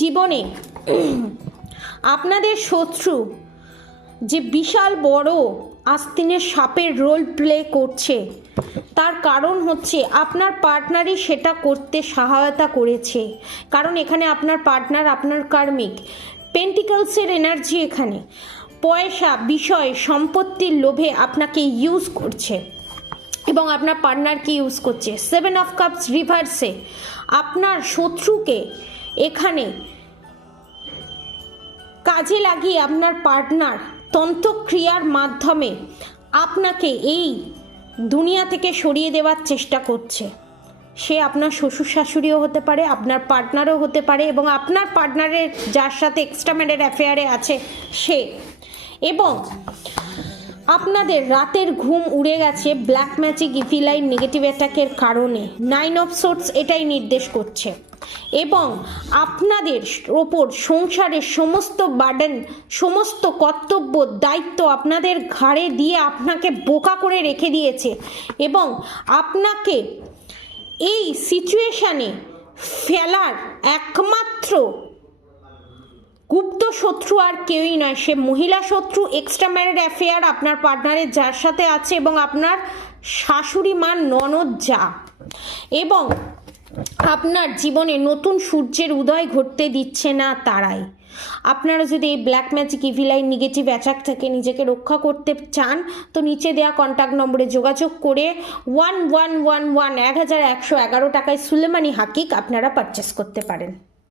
জীবনে আপনাদের শত্রু যে বিশাল বড় আস্তিনের সাপের রোল প্লে করছে, তার কারণ হচ্ছে আপনার পার্টনারই সেটা করতে সহায়তা করেছে। কারণ এখানে আপনার পার্টনার আপনার কার্মিক। পেন্টিকলসের এনার্জি এখানে পয়সা, বিষয়, সম্পত্তির লোভে আপনাকে ইউজ করছে এবং আপনার পার্টনারকে ইউজ করছে। 7 অফ কাপস রিভার্সে আপনার শত্রুকে এখানে কাজে লাগিয়ে আপনার পার্টনার তন্ত্রক্রিয়ার মাধ্যমে আপনাকে এই দুনিয়া থেকে সরিয়ে দেওয়ার চেষ্টা করছে। সে আপনার শ্বশুর শাশুড়িও হতে পারে, আপনার পার্টনারও হতে পারে, এবং আপনার পার্টনারের যার সাথে এক্সট্রা ম্যারিটাল অ্যাফেয়ারে আছে সে। এবং আপনাদের রাতের ঘুম উড়ে গেছে ব্ল্যাক ম্যাজিক, ইভিলাইন, নেগেটিভ অ্যাটাকের কারণে। 9 অফ সোর্স এটাই নির্দেশ করছে। এবং আপনাদের ওপর সংসারের সমস্ত বার্ডেন, সমস্ত কর্তব্য, দায়িত্ব আপনাদের ঘাড়ে দিয়ে আপনাকে বোকা করে রেখে দিয়েছে। এবং আপনাকে এই সিচুয়েশানে ফেলার একমাত্র গুপ্ত শত্রু আর কেউই নয়, সে মহিলা শত্রু, এক্সট্রা ম্যারিড অ্যাফেয়ার আপনার পার্টনারের যার সাথে আছে, এবং আপনার শাশুড়ি মা, ননদ, যা। এবং আপনার জীবনে নতুন সূর্যের উদয় ঘটতে দিচ্ছে না তারাই। আপনারা যদি এই ব্ল্যাক ম্যাজিক, ইভিলাইন, নেগেটিভ অ্যাটাক থেকে নিজেকে রক্ষা করতে চান তো নিচে দেওয়া কন্ট্যাক্ট নম্বরে যোগাযোগ করে 1111 1111 টাকায় সুলেমানি হাকিক আপনারা পারচেস করতে পারেন।